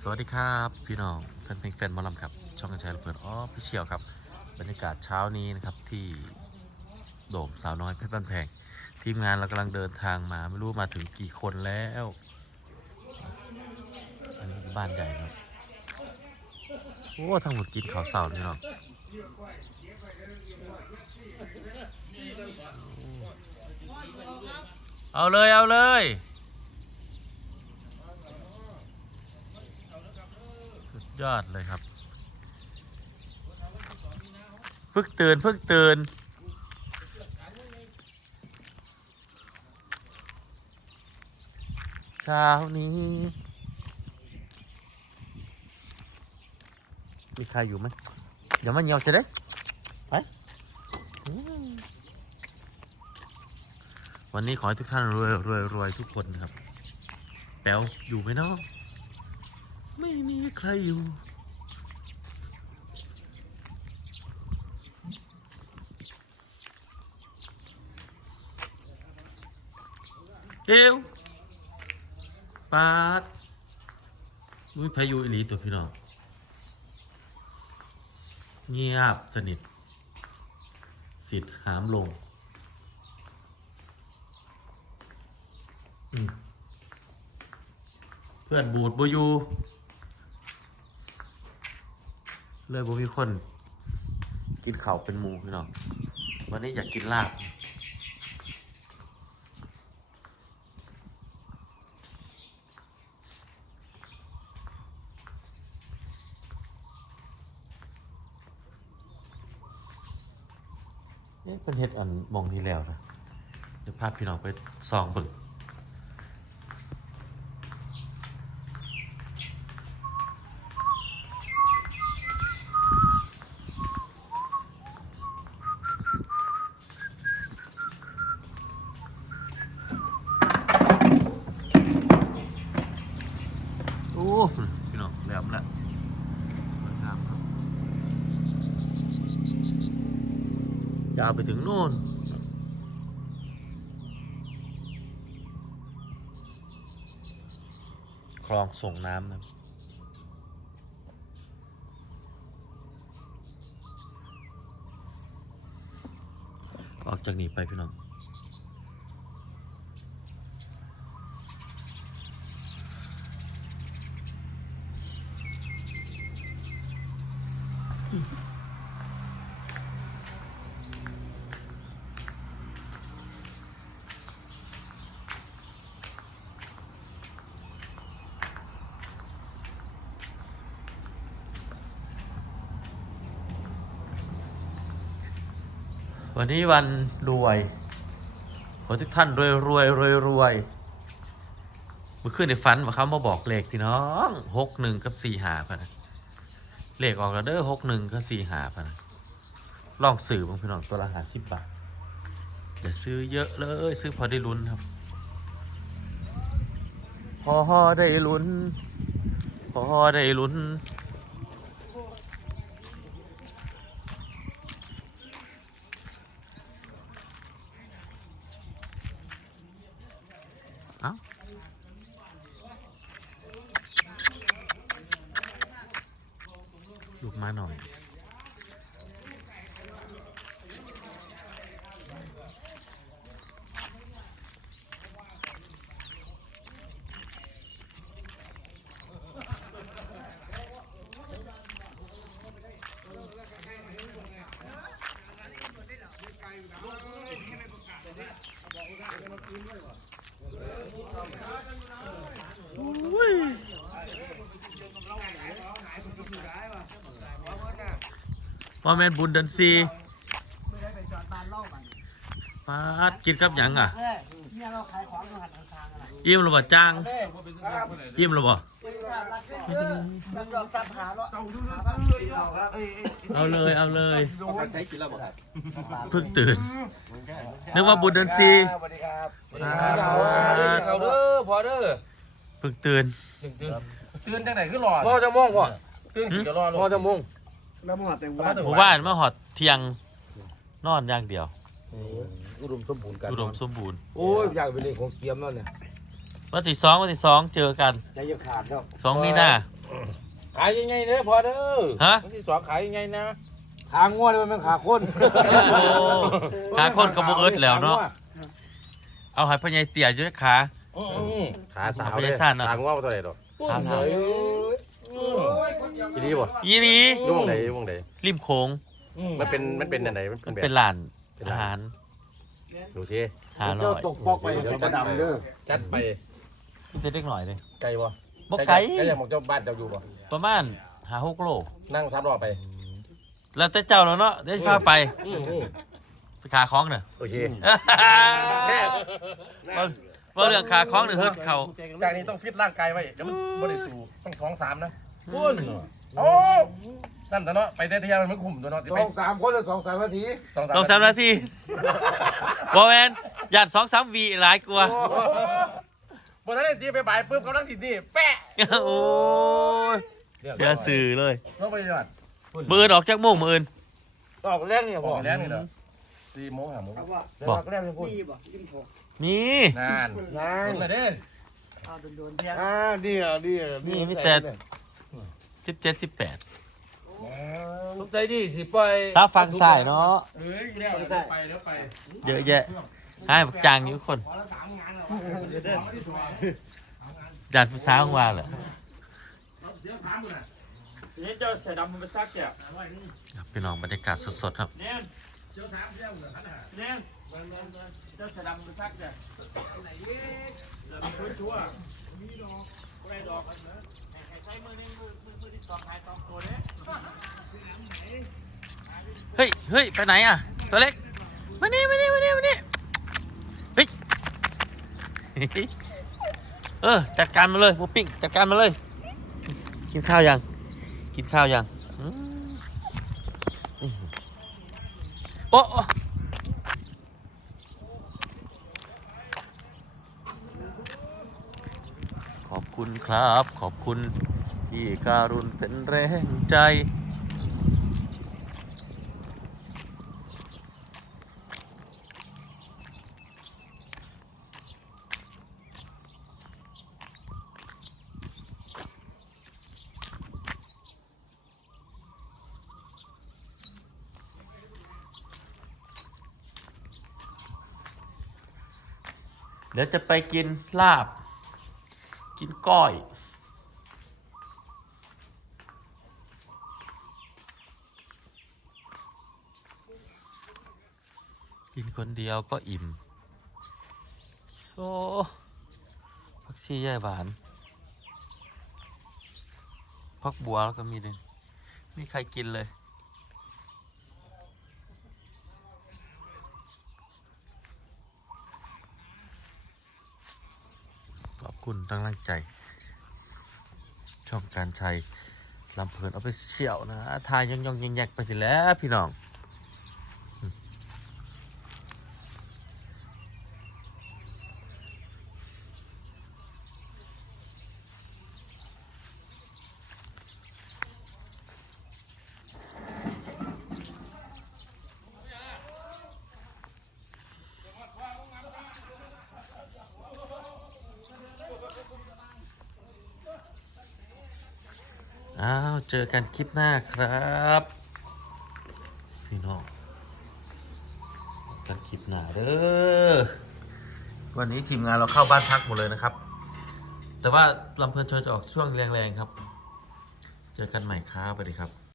สวัสดีครับพี่น้องแฟนเพลงแฟนมอลำครับ ช่องกระชายระเบิดออฟฟิเชียลครับ บรรยากาศเช้านี้นะครับที่โดมสาวน้อยเพชรบ้านแพง ทีมงานเรากำลังเดินทางมาไม่รู้มาถึงกี่คนแล้ว อันนี้บ้านใหญ่ครับโอ้ทั้งหมดกินข้าวเสาร์นี่เนาะเอาเลยเอาเลย สุด ยอดเลยครับเพิ่งตื่นเพิ่งตื่นเช้านี้ มีใครอยู่ไหมอย่ามาเหนียวเสียเด้ไปวันนี้ขอให้ทุกท่านรวยรวยรวยทุกคนครับแป๋วอยู่ไหมเนาะ ไม่มีใครอยู่ เอวปาดมุ้ยพายุอีหลีตัวพี่น้อง เงียบสนิท สิทธิ์หามลง เพื่อนบูดบูยู เลยบูมีคน กินเข้าเป็นหมูพี่น้องวันนี้อยากกินลาบเอ๊ะเป็นเฮ็ดอันมองนี้แล้วนะเดี๋ยวพาพี่น้องไปซองเบิ่งโอ้พี่น้อง แหลมแล้วสวยงามครับยาวไปถึงโน่นคลองส่งน้ำนะออกจากนี้ไปพี่น้อง วันนี้วันรวย ขอทุกท่านรวยรวยรวยรวยเมื่อคืนในฝันว่าเขามาบอกเลขที่น้องหกหนึ่งกับสี่หาพะนเลขออกแล้วเด้อหกหนึ่งกับสี่หาพะนลองสื่อบางพี่น้องตัวละหาสิบบาทอย่าซื้อเยอะเลย ซื้อพอได้ลุ้นครับ พอได้ลุ้น พอได้ลุ้น เอ้าลูกมาหน่อย ว่าแมนบุญเดินซีไม่ได้ไปจอดบ้านเล่ามันปาดกินกับหยังอะแม่เนี่ยเราขายของตรงหันทางอะไรอิ่มหรือบ่จ้างเด้อิ่มหรือบ่รักเด้อรักยอมสับหาแล้วเอาเลยเอาเลยใช้กินแล้วบ่ครับเพิ่งตื่นนึกว่าบุญเดินซีสวัสดีครับปาเอาเด้อพอเด้อเพิ่งตื่นตื่นจังไหนขึ้นรอพ่อจะมองพ่อตื่นจะรอพ่อจะมอง แล้วมึงหัดแต่งมาวันถึงหมู่บ้านมาหอดเที่ยงนอนอย่างเดียว อุดมสมบูรณ์กันอุดมสมบูรณ์โอ้ยอยากเป็นเรื่องของเกียมแล้วเนี่ยวันที่สองวันที่สองเจอกันใจจะขาดแล้วสองมีนาขายยังไงเด้อพอเด้อฮะวันที่สองขายยังไงนะขาง่วมันเป็นขาคนโอ้ขาคนกับโบเอิร์ดแล้วเนาะเอาให้พ่อใหญ่เตี่ยอยุ่ขาขาสาวพยาซ่านเนอะทางว่าเท่าไหร่ดอกสามเท้า ทีนี้บ่ยี่นี้อยุ่วงไหนอยุ่วงไหนริมโค้งมันเป็นมันเป็นอะไรมันมันแบบเป็นร้านเป็นอาร้านหารดูสิหาอเจ้าร่อยตกปอกไปเดี๋ยวจะดำเด้อจัดไปมันเป็นเล็กหน่อยเลย ไกลบ่บ่ไกล ไกลอย่างของเจ้าบ้านเจ้าอยู่บ่ประมาณหาหกโลนั่งซับรอบไปแล้วแต่เจ้าแล้วเนาะเดี๋ยวจะพาไปอืมอืมไปขาคล้องเนอะโอเคว่าว่าเรื่องขาคล้องหรือเฮิร์ตเขาจากนี้ต้องฟิตร่างกายไว้เดี๋ยวมันบ่ได้สู้ต้องสองสามนะ คุณโอ้สั้นแต่เนาะไปแต่เที่ยวมันไม่คุ้มตัวเนาะสิสไปองสามคนละสองสามนาทีสองสามนาทีบอแมนหยาดสองสามวีหลายกลัวาบนนั้นจีไปบ่ายปุ๊บกำลังสินี่แปะโอ้ยเสียสื่อเลยต้องไปยอดมืออื่นออกจากโมงมืออื่น ออกแรกเนี่ยบพ่ออกแล้วนี่เด้อสี่โมงห้าโมงครับว่าออกแรกเนี่ยพูดนี่บ่ยิ้มหกมีนานนายสุดเลยเด้อเอาโดนๆเพียงอ่านี่อะนี่อะนี่มีแต่ สิบเจ็ดสิบแปดสนใจดิสิปล่อยถ้าฟังสายเนาะเอ้ยอยู่แล้วเดี๋ยวไปเดี๋ยวไปเยอะแยะให้บักจางอยู่คนหยาดผู้สาวของว่าเหรอเดี๋ยวสามคนน่ะนี่เจ้าเสดำมันไปซักแกครับพี่น้องบรรยากาศสดๆครับเนี่ยเดี๋ยวสามเดี๋ยวเหลือขนาดเนี่ยเจ้าเสดำมันไปซักแกไหนเย้ชัวชัวมีดอกอะไรดอกกันเนอะใช้มือนี่มือ เฮ้ยเฮ้ยไปไหนอะ ตัวเล็ก มานี่มานี่มานี่มานี่เฮ้ย เออ จัดการมาเลยหมูปิ้ง จัดการมาเลย กินข้าวยัง กินข้าวยังโอ้โอ้ขอบคุณครับ ขอบคุณ ที่การุณเป็นแรงใจเดี๋ยวจะไปกินลาบ กินก้อย กินคน เดียวก็อิ่ม โอ้พักชีใหญ่หวาน พักบัวแล้วก็มีหนึ่งไมมีใครกินเลยขอบคุณตั้งแรงใจ ช่องการชัยลำเพลินเอาไปเชี่ยวนะทายยองยองแยกไปสิแล้วพี่น้อง อ้าว เจอกันคลิปหน้าครับ พี่น้องกันคลิปหน้าเด้อวันนี้ทีมงานเราเข้าบ้านพักหมดเลยนะครับ แต่ว่าลำเพลินโชว์จะออกช่วงแรงๆครับ เจอกันใหม่ครับสวัสดีครับ